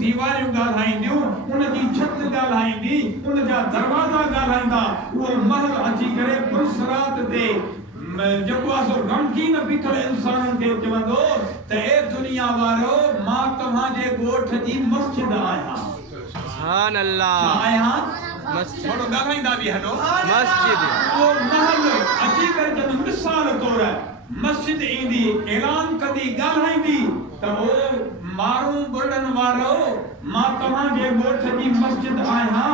दीवारियूं ॻाल्हाईंदियूं, उन जी छत ॻाल्हाईंदी, उन जा दरवाज़ा ॻाल्हाईंदा, उहो महल अची करे पुरसरात ते जेको आहे सो गमगीन बीठल इंसाननि खे चवंदो त ए दुनिया वारो, मां तव्हांजे ॻोठ जी मस्जिद आहियां। सुभान अल्लाह। छा आहियां? मस्जिद। थोरो ॻाल्हाईंदा बि हलो। मस्जिद। उहो महल अची करे जब मिसाल तौर मस्जिद ईंदी, ऐलान कंदी, ॻाल्हाईंदी त ओ माण्हू बुढ़नि वारो, मां तव्हांजे ॻोठ जी मस्जिद आहियां।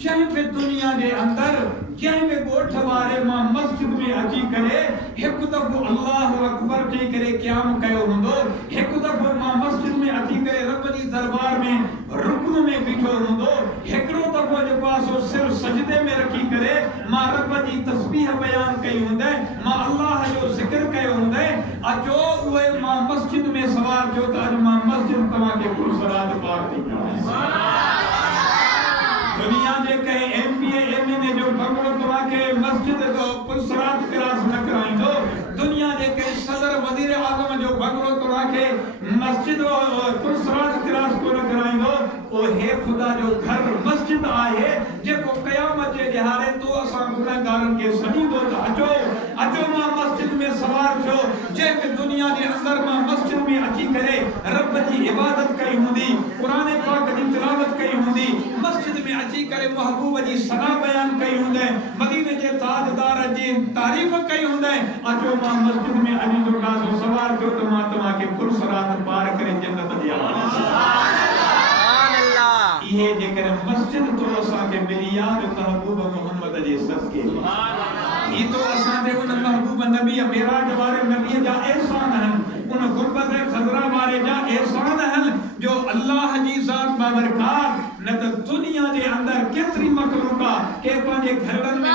जंहिं बि दुनिया जे अंदरि जंहिं बि ॻोठ वारे मां मस्जिद में अची करे हिकु दफ़ो अल्लाहु अकबर चई करे क़याम कयो हूंदो, हिकु दफ़ो मां मस्जिद में अची करे रब जी दरबार में रुकन में बीठो हूंदो, हिकिड़ो दफ़ो जेको आहे सो सिर सजदे में रखी करे मां रब जी तस्बीह बयान कई हूंदे, मां अल्लाह जो ज़िक्र कयो हूंदे, अचो उहे मां मस्जिद में सवार थियो त अॼु मां मस्जिद तव्हांखे पुरसरात पार थी कयां। दुनिया जे कंहिं एमपीए एमएनए जो बंगलो तव्हांखे मस्जिद जो पुरसरात क्रॉस न कराईंदो, दुनिया जे कंहिं सदर वज़ीर आज़म जो बंगलो तव्हांखे मस्जिद पुरसरात क्रॉस कोन कराईंदो। ओ हे खुदा जो घर मस्जिद आहे जेको क़यामत जे ॾिहाड़े तो असां गुनहगारनि खे सॾींदो त अचो अचो मां मस्जिद में सवार थियो। जंहिं बि दुनिया जे अंदरि मां मस्जिद में अची करे रब जी इबादत कई हूंदी, क़ुरान पाक जी तिलावत कई हूंदी, मस्जिद में अची करे महबूब जी सना बयान कई हूंदे, मदीने जे ताजदार जी तारीफ़ कई हूंदे, अचो मां मस्जिद में अॼु जो ॾाढो सवार थियो त मां तव्हांखे पुरसरात पार करे जन्नत ॾे आवाज़। इहे जेकर मस्जिद तो असांखे मिली आहे महबूब मोहम्मद जे सदके, ही तो असांजे उन महबूब नबी मेराज वारे नबी जा एहसान आहिनि, उन गुरबत खज़रा वारे जा एहसान आहिनि जो अल्लाह जी ज़ात बाबरकार। न त दुनिया जे अंदरि केतिरी मखलूक आहे, के पंहिंजे घरनि में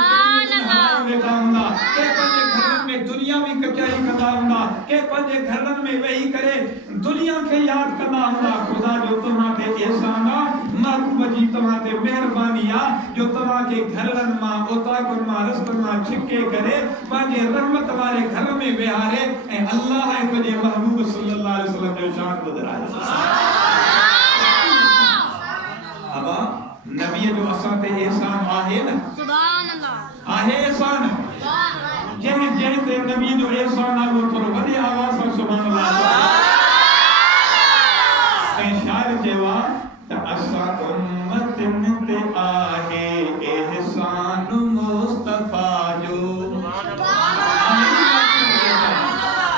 वेठा हूंदा, के पंहिंजे घरनि में दुनियावी कचहरी कंदा हूंदा, के पंहिंजे घरनि में वेही करे दुनिया खे यादि कंदा हूंदा। ख़ुदा जो तव्हांखे एहसान आहे, महबूब जी तव्हां ते महिरबानी आहे जो तव्हांखे घरनि मां ओताकुनि मां रस्तनि मां छिके करे पंहिंजे रहमत वारे घर में विहारे ऐं अल्लाह ऐं मुंहिंजे महबूब सल्लल्लाहु अलैहि वसल्लम जो शान ॿुधाए। अबा नबी जो असां ते एहसान आहे न? सुभान अल्लाह। आहे एहसान? जंहिं जंहिं ते नबी जो एहसान आहे वो थोरो वॾी आवाज़ सां सुभान अल्लाह। ऐं शायर चयो आहे त असां उम्मतनि ते आहे एहसान मुस्तफा जो,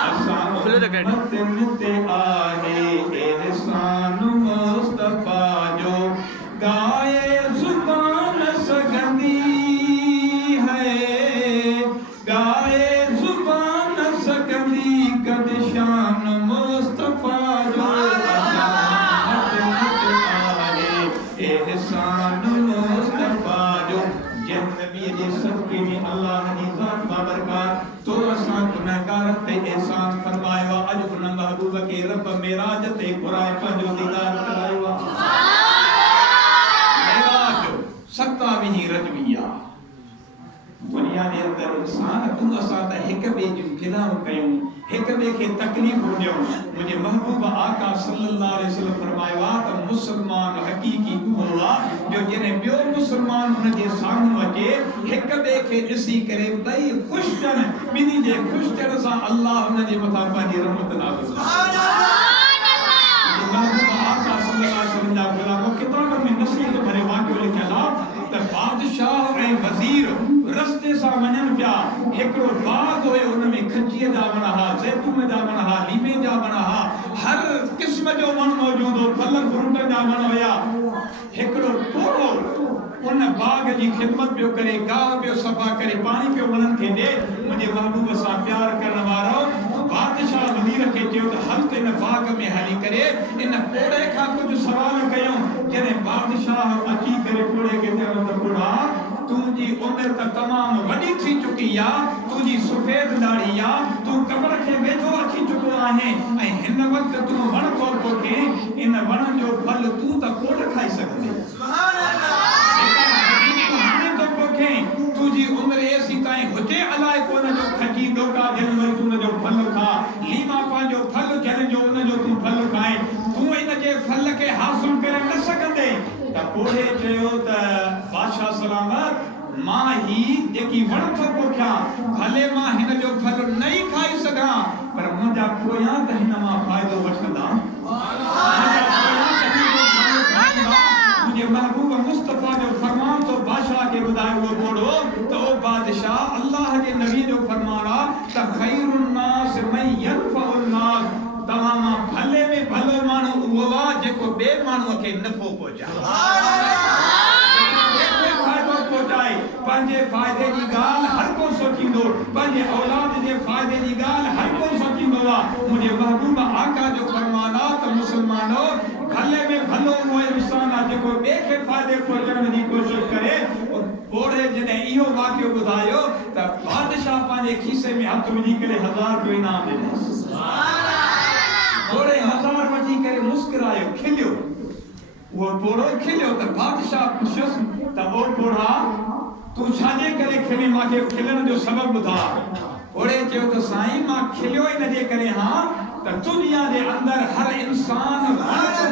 असां उम्मतनि ते आहे एहसान मुस्तफा जो, गाए जुबान सगंदी है, गाए जुबान सगंदी कद शान मुस्तफा जो, एहसान मुस्तफा जो। जंहिं नबी जे सदके में अल्लाह जी ज़ात बाबरकार तो असां गुनहगारनि ते एहसान फरमायो। अॼु उन महबूब खे रब मेराज ते घुराए पंहिंजो दीदार करायो आहे। मेराज 27 रजविया दुनिया जे अंदरि इंसान तूं असां त हिक ॿिए जूं गिलाऊं कयूं, हिक ॿिए खे तकलीफ़ूं ॾियूं। मुंहिंजे महबूब आका सल्लल्लाहु अलैहि वसल्लम फरमायो आहे त मुस्लमान हक़ीक़ी उहो आहे जो जॾहिं ॿियो मुस्लमान हुन जे साम्हूं अचे हिक ॿिए खे ॾिसी करे ॿई ख़ुशि थियनि, ॿिन्ही जे ख़ुशि थियण सां अल्लाह हुन जे मथां पंहिंजी रहमत नाज़िल करे। महबूब आका सल्लल्लाहु अलैहि वसल्लम जा ग़ुलाम किताब में नसीहत भरे वाक़ियो लिखियल आहे त बादशाह ऐं वज़ीर रस्ते सां वञनि पिया, हिकिड़ो बाग़ हुयो, हुन में खजीअ जा वण हा, ज़ैतून जा वण हा, लीमे जा वण हा, हर क़िस्म जो वण मौजूदु हो, फल फ्रूट जा वण हुया। हिकिड़ो टोलो उन बाग़ जी ख़िदमत पियो करे, गाह पियो सफ़ा करे, पाणी पियो वणनि खे ॾे। मुंहिंजे महबूब सां प्यार करण वारो बादशाह वज़ीर खे चयो त हल त इन बाग़ में हली करे इन कोड़े खां कुझु सवाल कयूं। जॾहिं बादशाह अची करे कोड़े खे चयो त कोड़ा तुंहिंजी उमिरि त तमामु वॾी थी चुकी आहे, तुंहिंजी सफ़ेद दाढ़ी आहे, तूं कबर खे वेझो अची चुको आहे ऐं हिन वक़्तु तूं वण थो पोखे, इन वण जो फल तूं त कोन खाई सघंदे। हाणे थो पोखे, तुंहिंजी उमिरि एसी ताईं हुजे अलाए कोन जो खजी डोका थियनि वरी तूं हुनजो फल खा, लीमा पंहिंजो फल थियनि जो हुनजो तूं फल खाए, तूं इन जे फल खे हासिल करे बोले चयो त बादशाह सलामत मां ही जेकी वण थो पोखिया भले मां हिन जो फल नहीं खाई सघां पर मुंहिंजा पोयां त हिन मां फ़ाइदो वठंदा मुझे महबूब मुस्तफा जो फरमान तो बादशाह के बुधायो वो बोलो तो बादशाह अल्लाह के नबी जो फरमाना त खैरुन नास मन यनफउन नास तमामा भले में भलो मानो उवा जेको बे मानो के नफो पहुंचाए फायदो पहुंचाए पंजे फायदे की गाल हर को सोचींदो पंजे औलाद जे फायदे की गाल हर को सोचींदो वा मुझे महबूब आका जो फरमाना त मुसलमानो भले में भलो वो इंसान आ जेको बे के फायदे पहुंचाने की कोशिश करे बोरे जने इहो वाक्य बुधायो त बादशाह पांजे खीसे में हथ विझी करे 1000 रुपया इनाम ॾिनो सुभान अल्लाह बोरे 1000 वठी करे मुस्कुरायो खिलियो वो बोरो खिलियो त बादशाह पुछस त ओ बोरा तू छाजे करे खिली माके खिलण जो सबब बुधा बोरे चयो त साईं मां खिलियो ई न जे करे हां त दुनिया जे अंदर हर इंसान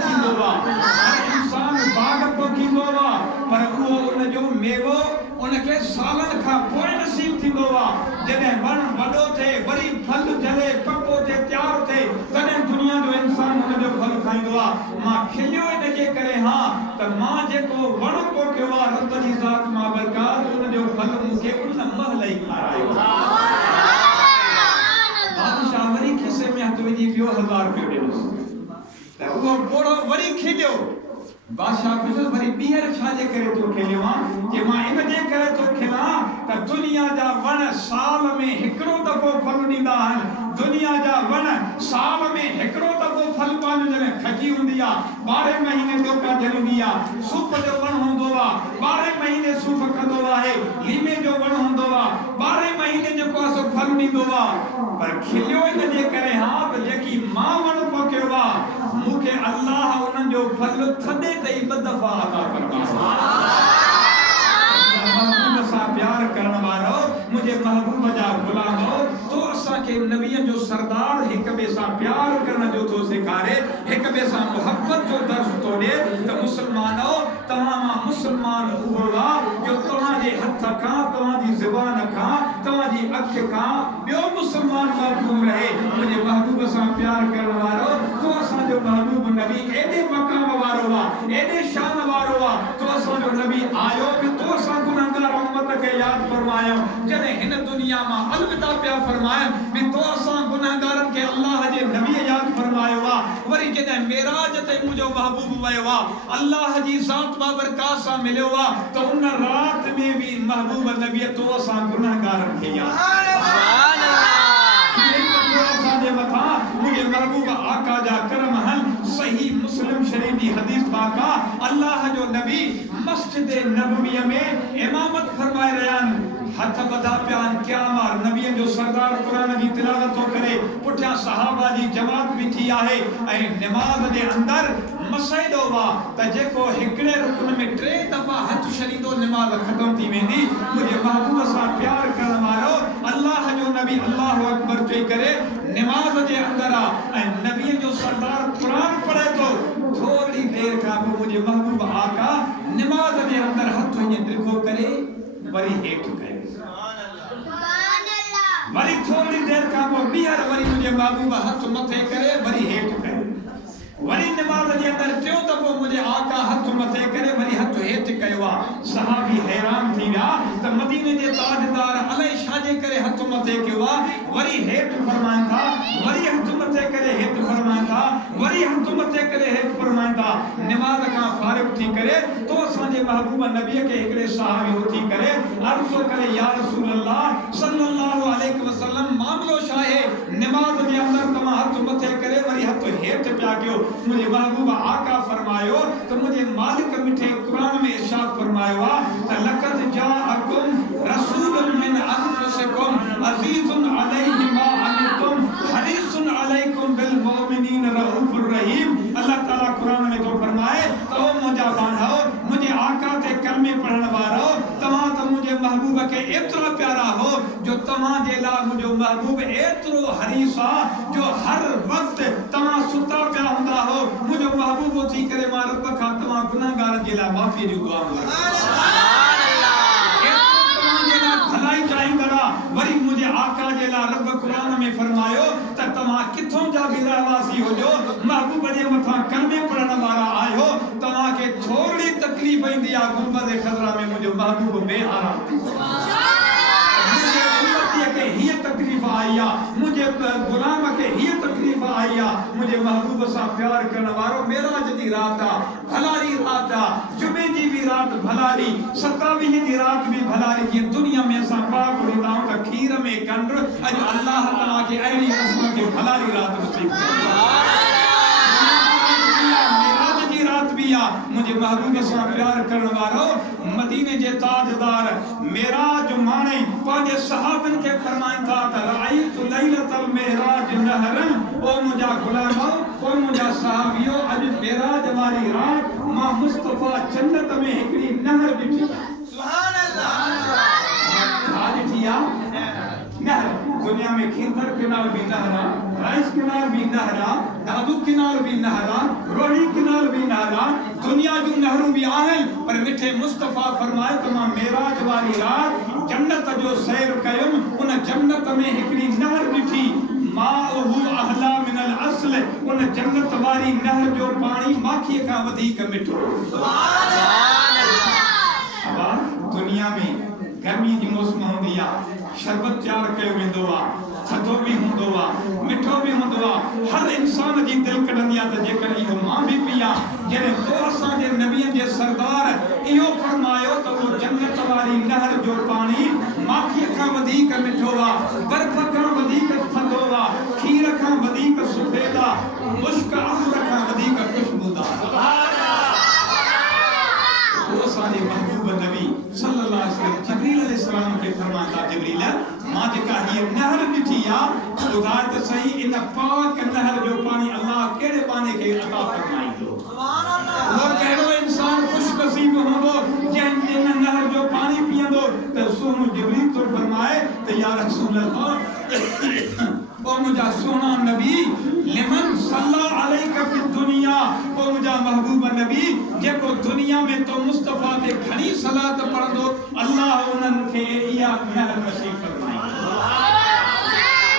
थींदो वा हर इंसान बाग पोखींदो वा पर वो उन जो मेवो उनके सालन खां पोइ नसीब थींदो वा जॾहिं वण वॾो थे वरी फल जले पको थे तयार थे तॾहिं दुनिया जो इंसान उन जो फल खाईंदो वा मां खिलियो इन जे करे हां त मां जेको वण पोखियो वा रब जी ज़ात मां बरकात उन जो फल मूंखे उन महल ई खारायो बादशाह वरी खिसे में हथ विझी पियो 1000 रुपया ॾिनोसि त उहो बोड़ो वरी खिलियो बादशाह पुछस वरी ॿीहर छाजे करे तो खिलियो आहे जे मां इन जे करे तो खिला त दुनिया जा वण साल में हिकिड़ो दफ़ो फल ॾींदा आहिनि दुनिया जा वण साल में हिकिड़ो दफ़ो फल पान जने खजी हुंदी आ 12 महीने डोका जलंदी आ सूफ जो वण हूंदो आ 12 महीने सूफ कंदो आहे लीमे जो वण हूंदो आ 12 महीने जेको सो फल ॾींदो आ पर खिलियो इन जे करे हां त जेकी मां वण पोखियो आ मूंखे अल्लाह उन जो फल थदे तई ॿ दफ़ा अता फरमाए महबूब सां प्यार करण वारो मुझे महबूब जा गुलाम हो तो असा के नबियन जो सरदार एक बे सां प्यार करण जो तो सिखारे एक बे सां मोहब्बत जो दर्स तो दे त मुसलमानो तमाम मुसलमान हुआ जो तवा जे हथ का तवा जी जुबान का तवा जी अख का बियो मुसलमान महफूज रहे मुझे महबूब सां प्यार करण वारो तो असा जो महबूब नबी एदे मकाम वारो वा एदे शान वारो वा तो असा जो नबी आयो भी तो असा गुनाहगार उम्मत के याद फरमायो जने हिन दुनिया मा अलविदा पिया फरमाया भी तो असा गुनाहगारन के अल्लाह जे नबी याद फरमायो वा वरी जने मेराज ते मुजो महबूब वयो वा अल्लाह जी जात बाबरकात सा मिलियो वा तो उन रात में भी महबूब नबी तो असा गुनाहगारन के याद सुभान अल्लाह दे मथा मुझे महबूब आका जा करम हल सही मुस्लिम शरीफ की हदीस पाका अल्लाह जो नबी मस्जिद नबवी में इमामत फरमाए रयान हथ बधा प्यान क़याम नबी जो सरदार कुरान की तिलावत तो करे पुठिया सहाबा जी जमात बीठी आहे ऐ नमाज दे अंदर मसइदो वा त जेको हिकड़े रुकन में 3 दफा हथ शरीदो नमाज खत्म थी वेंदी मुझे महबूब सा प्यार करण वारो अल्लाह जो नबी अल्लाहु अकबर चई करे नमाज जे अंदर आ ऐ नबी जो सरदार कुरान पढ़े तो थोड़ी देर का मुझे महबूब आका नमाज जे अंदर हथ ये देखो करे वरी हेठ करे सुभान अल्लाह वरी थोड़ी देर का ॿीहर वरी मुझे महबूब हथ मथे करे वरी हेठ करे वरी नमाज जे अंदर टियों दफ़ो मुझे आका हथ मथे करे वरी हथ हेठ कयो सहाबी हैरान थी विया त मदीने जे ताजदार अलै छाजे करे हथ मथे कयो वरी हेठ फरमाइन था वरी हथ मथे करे हेठ फरमाइन था वरी हथ मथे करे हेठ फरमाइन था नमाज का फारिग थी करे तो असांजे महबूब नबी के एकड़े सहाबी उठी करे अर्ज़ करे या रसूल अल्लाह सल्लल्लाहु अलैहि वसल्लम मामलो छा है नमाज जे अंदर तमा हथ मथे करे वरी हथ हेठ पिया कयो मुझे महबूब आका फरमायो तो मुझे मालिक मिठे कुरान में इरशाद फरमायो त लक़द जाअकुम रसूलुन मिन अनफुसिकुम अज़ीज़ुन अलैहि मा अनितुम हरीसुन अलैकुम बिल मुमिनीन रऊफुर रहीम अल्लाह ताला कुरान में तो फरमाए तो मुझे बांधो मुझे आका ते कलमे पढ़न वारो तमा तो मुझे महबूब के इतना प्यारा हो जो तमा जे ला मुझे महबूब एतरो हरीसा जो हर वक्त तमा सुता पिया हुंदा हो मुझे महबूब थी करे मां रब का तमा गुनाहगारन जे लाइ माफ़ी जी दुआ भलाई चाहींदा वरी मुझे आका जे लाइ रब कुरान में फरमायो त तव्हां किथों जा बि रहवासी हुजो महबूब जे मथां कलमे पढ़ण वारा आयो तव्हां खे थोड़ी तकलीफ़ ईंदी आहे गुंबद खज़रा में मुंहिंजो महबूब बेआराम के ही तकलीफ आई आ मुझे गुलाम के ही तकलीफ आई आ मुझे महबूब सा प्यार करने वारो मेराज दी रात आ भलारी रात आ जुमे जी भी रात भलारी 27 दी रात भी भलारी जी दुनिया में सा पाक हुदां का खीर में कंड अज अल्लाह तआला के अहली असमा के भलारी रात नसीब मेराज दी रात भी आ मुझे महबूब सा प्यार करने वारो मदीने जे ताजदार मेराज माने पांजे सहाबन के फरमाइन था राइत लैलतल मेराज नहरन ओ मुजा गुलामो ओ मुजा सहाबियो अज मेराज वाली रात मां मुस्तफा जन्नत में एकड़ी नहर ॾिठी सुभान अल्लाह आज थिया नहर दुनिया में खींदर किनार भी नहरा राइस किनार भी नहरा दादू किनार भी नहरा रोही किनार भी नहरा दुनिया जो नहरू भी आहिन पर मिठे मुस्तफा फरमाए तमाम मेराज वाली रात जन्नत जो सैर कयम उन जन्नत में हिकड़ी नहर ॾिठी माहु अहला मिनल असल उन जन्नत वाली नहर जो पानी माखी का वधिक मिठो सुभान अल्लाह दुनिया में गर्मी जी मौसम होंदी आ शरबत तैयार कयो वेंदो आ थधो भी हुंदो आ मिठो भी हुंदो आ हर इंसान जी दिल कढंदी आ त जेकर इहो मां भी पिया जने तो असां जे नबी जे सरदार इहो फरमायो त वो जन्नत वाली नहर जो पानी माखी का वधिक मिठो आ बर्फ का वधिक थधो आ खीर का वधिक सुखेदा मुश्क अमर का वधिक खुशबूदार सुभान अल्लाह वो सारे महबूब नबी सल्लल्लाहु अलैहि वसल्लम जिब्रील अलैहिस्सलाम के फरमाता जिब्रील मां जेका ही नहर ॾिठी आ ॿुधाए त सही इन पाक नहर जो पानी अल्लाह केड़े पानी के अता फरमाईंदो सुभान अल्लाह वो कहिड़ो इंसान खुश नसीब होंदो जंहिं इन नहर जो पानी पींदो त सोनो जिब्रील तो फरमाए त या रसूल अल्लाह ओ मुझा सोना नबी लिमन सल्ला अलैका फी दुनिया ओ मुझा महबूब नबी जेको दुनिया में तो मुस्तफा ते घणी सलात पढ़ंदो अल्लाह उनन के इया नहर नसीब फरमाए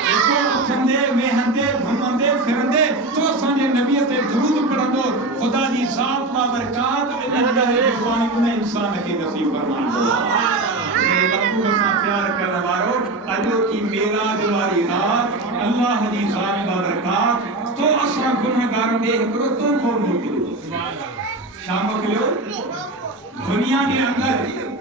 जेको उठंदे वेहंदे घुमंदे फिरंदे तो असांजे नबी ते दुरूद पढ़ंदो खुदा जी ज़ात बा बरकात इन नहर जो पानी उन इंसान के नसीब फरमाईंदो मेरे महबूब सां प्यार करण वारो अॼो की मेराज वाली रात अल्लाह जी ज़ात बा बरकात तो असां गुनहगारन दे हिकड़ो तोहफो मोकिलियो छा मोकिलियो दुनिया के अंदर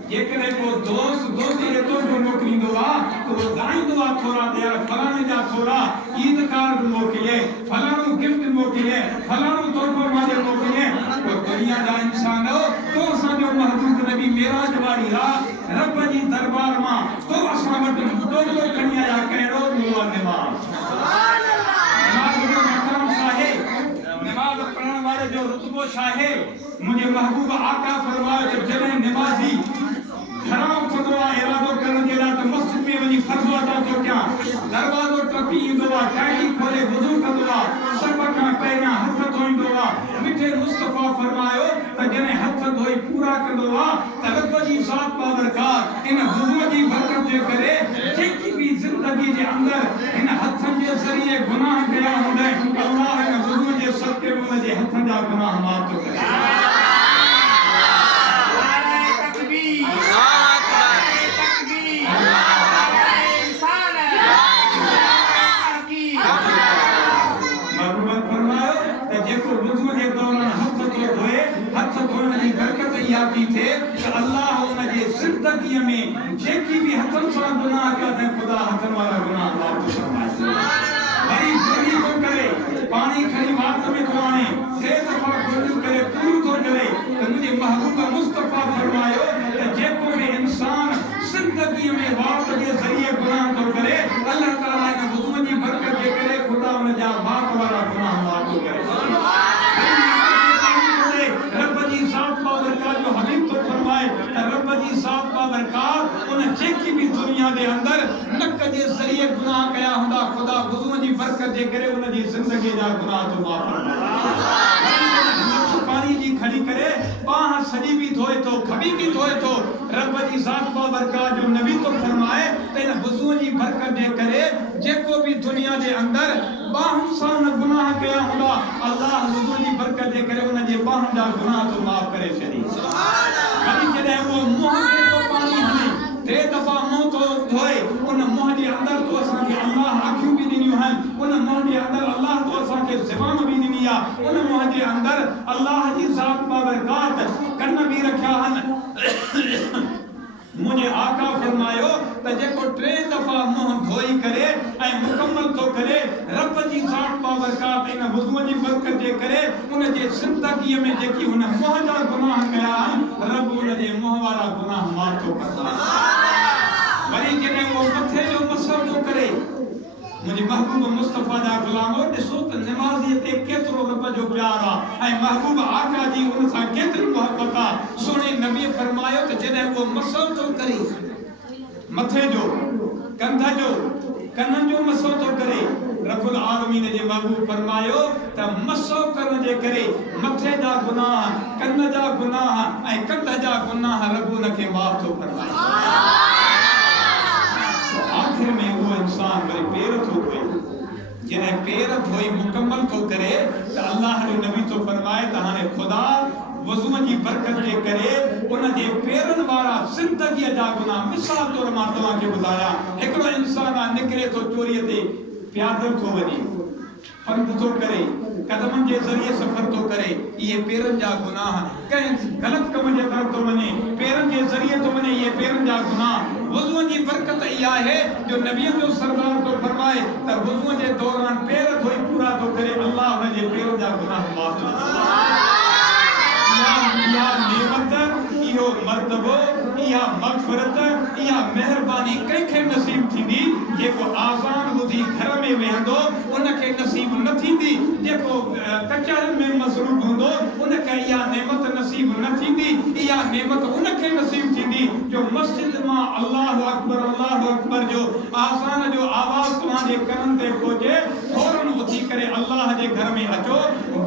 जेकरे को दोस्त जे तोहफो मोकिलींदो आहे तो वो ॻाईंदो आहे थोरा यार फलाणे जा थोरा ईद कार्ड मोकिले फलाणो गिफ्ट मोकिले फलाणो तोहफो मांजे मोकिले वो दुनिया जा इंसान तो असांजो महबूब नबी मेराज वाली रात रब जी दरबार मां तो असां वटि तोहफो खणी आया कहिड़ो हुआ नमाज़ सुभान अल्लाह नमाज़ जो मक़ाम छाहे नमाज़ पढ़ण वारे जो रुतबो छाहे मुझे महबूब आका फरमायो त जॾहिं नमाज़ी घरां उथंदो आहे इरादो करण जे लाइ त मस्जिद में वञी फर्ज़ अदा थो कयां दरवाज़ो टपी ईंदो आहे टाइटी खोले वुज़ू कंदो आहे सभ खां पहिरियां हथ धोईंदो आहे मिठे मुस्तफा फरमायो त जॾहिं हथ धोई पूरा कंदो आहे त रब जी ज़ात बाबरकात इन वुज़ू जी बरकत जे करे जेकी भी ज़िंदगी जे अंदर इन हथनि जे ज़रिए गुनाह कया हूंदा अल्लाह इन वुज़ू जे सदके में उन जे हथनि जा गुनाह माफ़ थो करे अल्लाह उन जे जिंदगी में जेकी भी हथन से गुनाह कया खुदा हथन वाला गुनाह माफ फरमाए वरी जरी को करे पानी खड़ी वात में तो आने से दफा गुनाह करे पूरी तो करे तो मुझे महबूब मुस्तफा फरमायो कि जेको भी इंसान जिंदगी में वात के जरिए गुनाह तो करे अल्लाह ताला ने हुकम की बरकत के करे खुदा उन जा माफ वाला गुनाह माफ तो करे रब जी ज़ात बाबरकात जो हबीब तो फरमाए रब जी ज़ात बाबरकात उन जेकी भी दुनिया दे अंदर नक जे जरिए गुनाह कया हुंदा खुदा वुज़ू जी बरकत जे करे उन जी जिंदगी जा गुनाह तो माफ फरमाए पानी जी खड़ी करे नबी की थोए तो रब जी ज़ात बाबरकात जो नबी तो फरमाए त इन वज़ू जी बरकत जे करे जेको भी दुनिया जे अंदर बाहुन सां गुनाह कया हुंदा अल्लाह वज़ू जी बरकत जे करे उन जे बाहुन जा गुनाह तो माफ करे छॾी। सुभान अल्लाह। वरी जॾहिं वो मुंह में तो पानी हणे टे दफ़ा मुंह तो धोए उन मुंह जे अंदर तो असां के अल्लाह अखियूं भी ॾिनियूं आहिनि उन मुंह जे अंदर अल्लाह तो असां के ज़बान भी ॾिनी आहे उन मुंह जे अंदर अल्लाह जी ज़ात बाबरकात कन भी रखिया आहिनि। मुझे आका फरमायो त जेको टे दफ़ा मुंह धोई करे ऐं मुकम्मल तो करे रब जी ज़ात बाबरकात इन वज़ू जी बरकत जे करे उन जे ज़िंदगीअ में जेकी हुन मुंह जा गुनाह कया आहिनि रब उन जे मुंह वारा गुनाह माफ़ थो फरमाए। वरी जॾहिं वो मथे जो मसो थो करे मुझे महबूब मुस्तफा जा गुलामो ॾिसो त नमाज़ीअ ते केतिरो रब जो प्यार आहे ऐं महबूब आका जी उन सां केतिरी मोहब्बत आहे। सुहिणे नबी फरमायो त जॾहिं वो मसो थो करे मथे जो कंध जो कननि जो मसो थो करे रब्बुल आलमीन जे महबूब फरमायो त मसो करण जे करे मथे जा गुनाह कन जा गुनाह ऐं कंध जा गुनाह रब उन खे माफ़ थो फरमाए। आखिर में वो इंसान वरी पैर थो धोए जॾहिं पैर धोई मुकम्मल थो करे त अल्लाह जो नबी तो फरमाए त हाणे खुदा वज़ू जी बरकत जे करे उन जे पैरनि वारा ज़िंदगीअ जा गुनाह मिसाल तौर मां तव्हांखे ॿुधायां हिकिड़ो इंसान आहे निकिरे थो चोरीअ ते प्यादल थो वञे पंध तो करे कदमनि जे ज़रिए सफ़र तो करे ये पैरनि जा गुनाह कंहिं ग़लत कम जे तरफ़ तो वञे पैरनि जे ज़रिए तो वञे ये पैरनि जा गुनाह। वज़ू जी बरकत इहा आहे जो नबी जो सरदार तो फरमाए त वज़ू जे दौरान पैर धोई पूरा तो करे अल्लाह उन जे पैरनि जा गुनाह माफ़ थो फरमाए। इहा नेमत इहो मर्तबो इहा मग़फ़िरत इहा मेहरबानी कंहिंखे नसीब थींदी जेको आज़ान ॿुधी घर में वेहंदो उनखे नसीब न थींदी जेको कचहरियुनि में मसरूफ़ हूंदो उनखे इहा नेमत नसीब न थींदी। इहा नेमत उनखे नसीब थींदी जो मस्जिद मां अल्लाहु अकबर जो आज़ान जो आवाज़ तव्हांजे कननि ते पहुचे फौरन उथी करे अल्लाह जे घर में अचो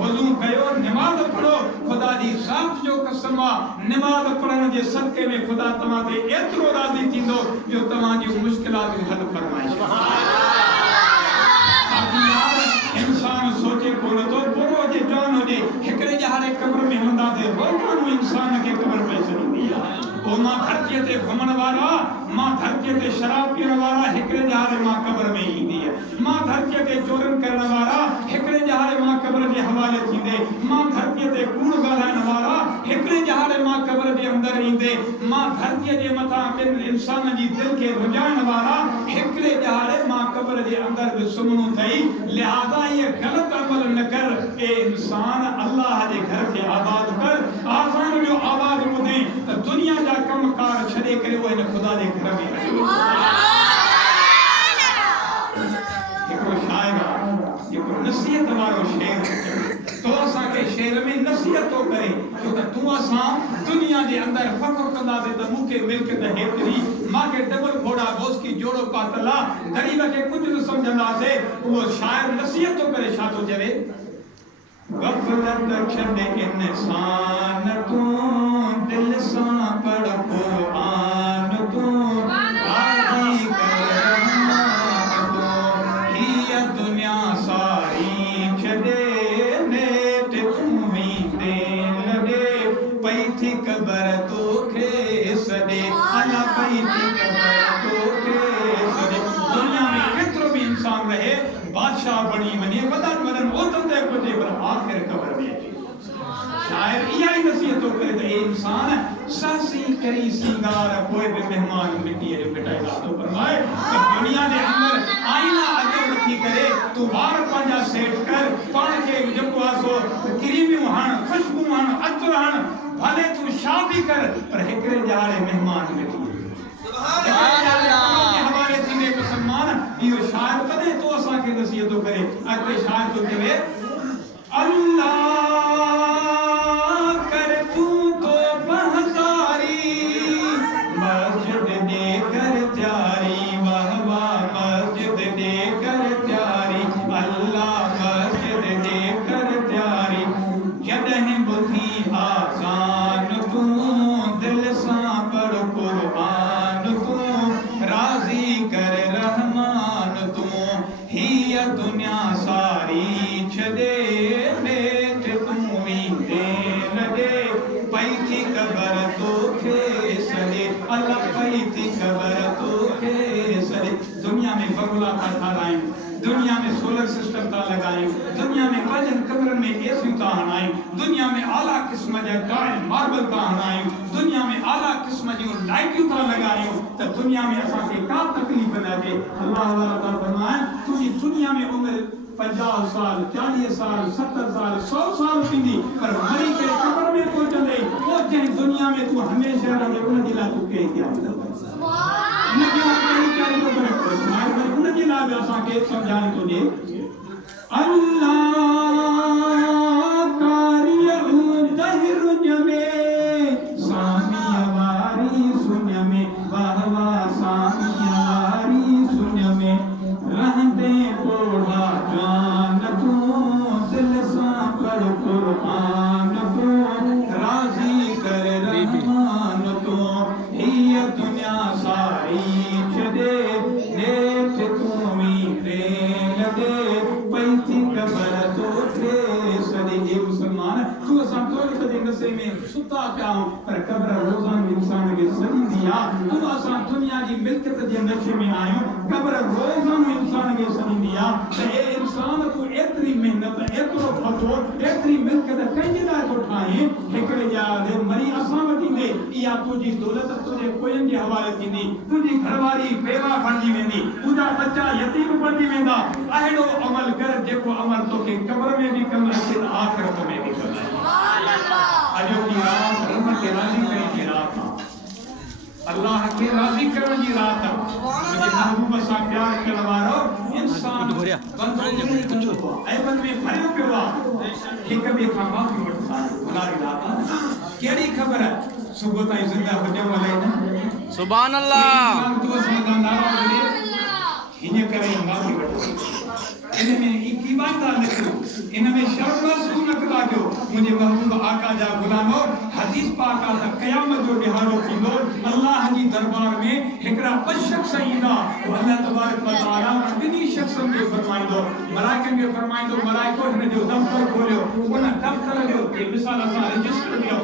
वज़ू कयो नमाज़ पढ़ो खुदा जी ज़ात जो कसम आहे नमाज़ पढ़ण जे सदके में खुदा तव्हां ते एतिरो राज़ी थींदो जो तव्हांजी मुश्किलातूं हल फरमाए छॾींदो। इंसान सोचे कोन थो पूरो जे जान हुजे हिकिड़े जहाड़े कब्र में हूंदासीं रोज़ानो इंसान खे ख़बर पई सघंदी आहे पोइ मां धरतीअ ते घुमण वारा मां धरतीअ ते शराब पीअण वारा हिकिड़े जहाड़े मां कब्र में ईंदी आहे मां धरतीअ ते चोरिन करण वारा हिकिड़े जहाड़े मां कब्र जे हवाले थींदे मां धरतीअ ते कूड़ ॻाल्हाइण वारा हिकिड़े जहाड़े मां कब्र जे अंदरि ईंदे मां धरतीअ जे मथां ॿिनि इंसान जी दिलि खे रुॼाइण वारा हिकिड़े जहाड़े मां कब्र जे अंदरि बि सुम्हणो अथई। लिहाज़ा ये गलत अमल न कर ए इंसान अल्लाह जे घर के आबाद कर आज़ान जो आवाज़ ॿुधे त दुनिया जा कमकार छॾे करे वो इन खुदा जे घर में अचो। हिकिड़ो शाइर आहे जेको नसीहत वारो शेर तो असांखे शेर में नसीहत थो करे छो त तूं असां दुनिया जे अंदरि फ़ख़्रु कंदासीं त मूंखे मिल्कियत हेतिरी मांखे डबल घोड़ा बोस्की जोड़ो पातल आहे ग़रीब खे कुझु न सम्झंदासीं उहो शाइर नसीहत थो करे छा थो चवे गफ़लत छॾे इंसान तूं दिल सां पढ़ क़ुरान तूं राज़ी कर रहमान तूं हीअ दुनिया सारी छॾे नेठ तूं वेंदे लॻे पई थी क़बर तोखे सॾे अञा पई थी क़बर तोखे सॾे। दुनिया में केतिरो बि इंसान रहे बादशाह बणी वञे वॾनि वॾनि उहिदनि ते पहुचे पर आख़िर क़बर में अचे। शायर इहा ई नसीहत थो करे त ए इंसान सासी करी सिंगार पोइ बि महिमान मिटीअ जो फिटाईंदा थो फरमाए त दुनिया जे अंदरि आईना अॻियां रखी करे तूं वार पंहिंजा सेट कर पाण खे जेको आहे सो क्रीमियूं हण ख़ुशबू हण अतर हण भले तूं छा बि कर पर हिकिड़े जहाड़े महिमान मिटी हवाले थींदे मुसलमान इहो शाइर कॾहिं तो असांखे नसीहत थो करे अॻिते शाइर थो चवे अल्लाह कर तूं तो बहज़ारी मस्जिद दे कर त्यारी वाह वाह मस्जिद दे कर त्यारी अल्लाह मस्जिद दे कर त्यारी जॾहिं ॿुधी आज़ान तूं दिलि लगायूं दुनिया में वजन कब्रन में एसी था हणायूं दुनिया में आला किस्म जा टाइल मार्बल था हणायूं दुनिया में आला किस्म जी लाइटियूं था लगायूं त दुनिया में असा के का तकलीफ न अचे अल्लाह ताला फरमाए तुझी दुनिया में उम्र 50 साल 40 साल 70 साल 100 साल थींदी पर मरी के कब्र में पहुंचंदे वो जंहिं दुनिया में तू हमेशह रहे उन जी लाइ तू के क्या सुभान अल्लाह उन जी लाइ असा के समझाने तो दे अल्लाह कारिया दहर जमे सामी वारी सुन में वाह वाह सामी वारी सुन में रहते पोढ़ा जान तू दिल सा पढ़ कुरान तू राजी कर रहमान तू ये दुनिया सारी छदे नेठ तू मेरे लगे पैती कबर तो थे सदी ये मुसलमान तू असा तोड़ सदी नसे में सुता पाऊं पर कब्र रोजान इंसान के सदी दिया तू असा दुनिया की मिल्कियत जे नशे में आयो कब्र रोजान इंसान के सदी दिया ए इंसान तू एतरी मेहनत एतरो फतो एतरी मिल्कियत कंहिंजे लाइ तो ठाहे हिकड़े याद मरी असा वठी दे या तुझी दौलत तुझे कोयन जे हवाले थींदी तुझी घरवारी बेवा बणजी वेंदी तुझा बच्चा यतीम बणजी वेंदा अहिड़ो अमल कर जेको अमल तोखे कब्र में भी कम अचे आखिरत में भी कम सुभान अल्लाह अजो की रात रहमत के राजी करी की रात अल्लाह के राजी करण जी रात मुझे महबूब सा प्यार करण वारो इंसान ऐबन में भरियो पियो आहे हिक ॿिए खां माफ़ी वठंदा गुनाहगार रात केड़ी खबर सुबह ताईं जिंदा हुजो वले न सुभान अल्लाह तू समझा नाराज हिन करे माफ़ी वठो इनमें एक ईमानदार निकलो इनमें शर्म महसूस न करा जो मुझे महबूब आका जा गुलामो हदीस पाक आ क़यामत जो दिहाड़ो थींदो अल्लाह जी दरबार में हिकड़ा ॿ शख्स ईंदा अल्लाह तबारक व तआला ॿिन्ही शख्सन खे फरमाईंदो मलाइकनि खे फरमाईंदो मलाइको हिन जो दफ़्तर खोलियो उन दफ़्तर जो मिसाल असां रजिस्टर ॾियो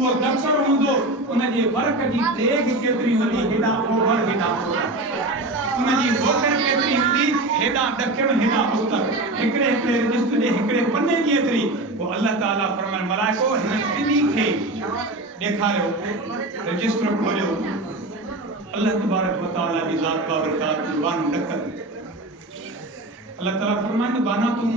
वो दफ़्तर हूंदो उन जे वर्क जी देख केतिरी हूंदी हेॾा ओवर हेॾा उन जी बोकर केतिरी हूंदी हेॾा ॾखिण हेॾा उत्तर हिकड़े हिकड़े रजिस्टर जे हिकड़े पन्ने जी एतिरी पोइ अल्लाह ताला फरमाए मलाइको हिन ॿिन्ही खे ॾेखारियो रजिस्टर खोलियो अल्लाह तबारक व तआला जी ज़ात बाबरकात जुबान न कर अल्लाह ताला फरमाए बाना तू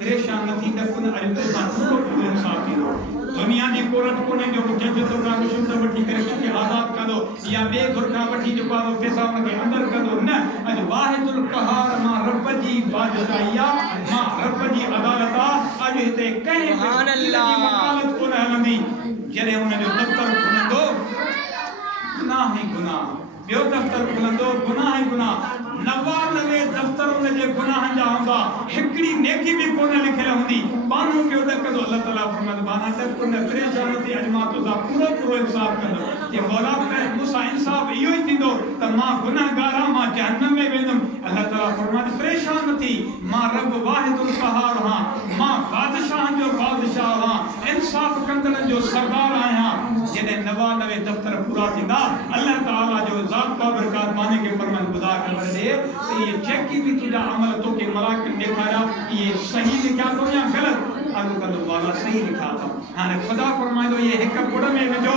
परेशान न थी न कुन अॼु तोसां पूरो इंसाफ़ थींदो दुनिया जी कोरट कोने जो जज तो का शुद्ध वठी करे के आजाद कंदो या बे घुर का वठी जो को पैसा उन के अंदर कंदो न अज वाहिदुल कहार मा रब जी बादशाहिया मा रब जी अदालत अज हिते कहीं सुभान अल्लाह वकालत कोन हलंदी जने उन जो दफ्तर खुलंदो गुनाह ही गुनाह बियो दफ्तर खुलंदो गुनाह ही गुनाह 99 दफ्तर उन जे गुनाह जा हुंदा हिकड़ी नेकी भी कोन लिखियल हुंदी बानो के उदक तो अल्लाह ताला फरमाए बाना तक कोन परेशान थी अजमा तो सा पूरो पूरो इंसाफ कंदो जे मौला पे मुसा इंसाफ इयो ही थींदो त मां गुनाहगार मां जहन्नम में वेंदम अल्लाह ताला फरमाए परेशान न थी मां रब वाहिदुल कहार हां मां बादशाह जो बादशाह हां इंसाफ कंदन जो सरदार आया जने 99 दफ्तर पूरा थींदा अल्लाह ताला जो ज़ात बाबरकात माने के फरमान खुदा कर दे ये चेक की भी तुझा अमल तो के मलाक दिखाया ये सही लिखा तो या गलत अगु कदो वाला सही लिखा था हाने खुदा फरमाए तो ये एक पुड़ में विजो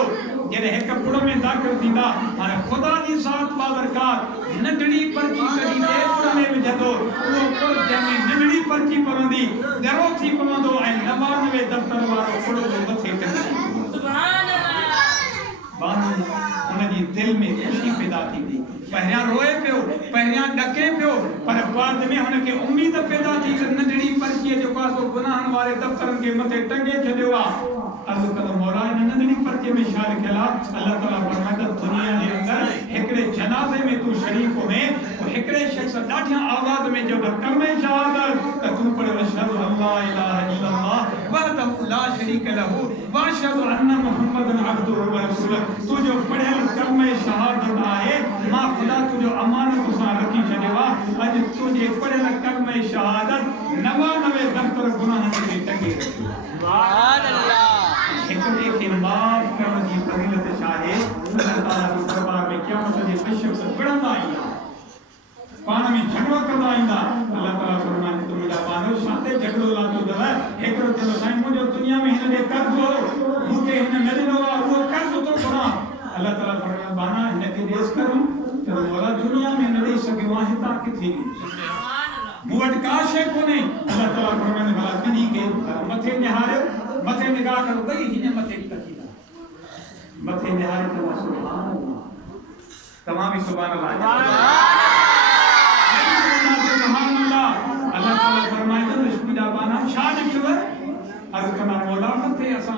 जने एक पुड़ में दाखिल थींदा हाने खुदा जी ज़ात बाबरकात नंढड़ी पर्ची करी दे पुड़ में विजदो वो पुड़ जने नंढड़ी पर्ची परंदी दरो थी पवंदो ऐं 99 दफ्तर वारो पुड़ जो मथे कंदी सुभान अल्लाह बानी उन जी दिल में खुशी पैदा थींदी पहिरियां रोए पियो पहिरियां डके पियो पर बाद में हुन खे उम्मीद पैदा थी त नंढड़ी पर्ची जो पासो गुनाहन वारे दफ्तरन के मथे टंगे छॾियो आहे अर्ज़ कंदो मौला इन नंढड़ी पर्ची में छा लिखियल आहे अल्लाह ताला फरमाए त दुनिया जे अंदर हिकड़े जनाज़े में तू शरीक होवे हिकड़े शख्स ॾाढियां आवाज़ में जो कलमे शहादत त तू पढ़ अशहदु अल्ला इलाहा इल्लल्लाह वहदहु ला शरीक लहू व अशहदु अन्न मुहम्मदन अब्दुहु व रसूलुहु तू जो पढ़ियल कलमे शहादत आहे मां खुदा तुझो अमानत सां रखी छॾियो आहे अॼु तुंहिंजे पढ़ियल कलमे शहादत 99 दफ्तर गुनाहनि खे टंगे सुभान अल्लाह हिक ॿिए खे माफ़ करण जी फज़ीलत छा आहे अल्लाह ताला जे दरबार में क़यामत जे बेशक से विढ़ंदा ईंदा पाण में झगड़ो कंदा ईंदा अल्लाह ताला फरमाए तुंहिंजा मानो शाते झगड़ो लातो दवा एकरो चलो साईं मुझे दुनिया में हिन दे कर्ज हो मुके हिन न दिनो वो कर्ज तो कोना अल्लाह ताला फरमाए बाना हिन के देश करूं तो बोला दुनिया में न दे सके वाहिता किथे मुवट का शे कोने अल्लाह ताला फरमाए भला कनी के मथे निहारे मथे निगाह करो गई हिने मथे तकीदा मथे निहारे तो सुभान अल्लाह तमाम सुभान अल्लाह अल्लाह ताला फरमाए तो रिश्ते दा बाना शाद कियो है अज कना मौला मथे असा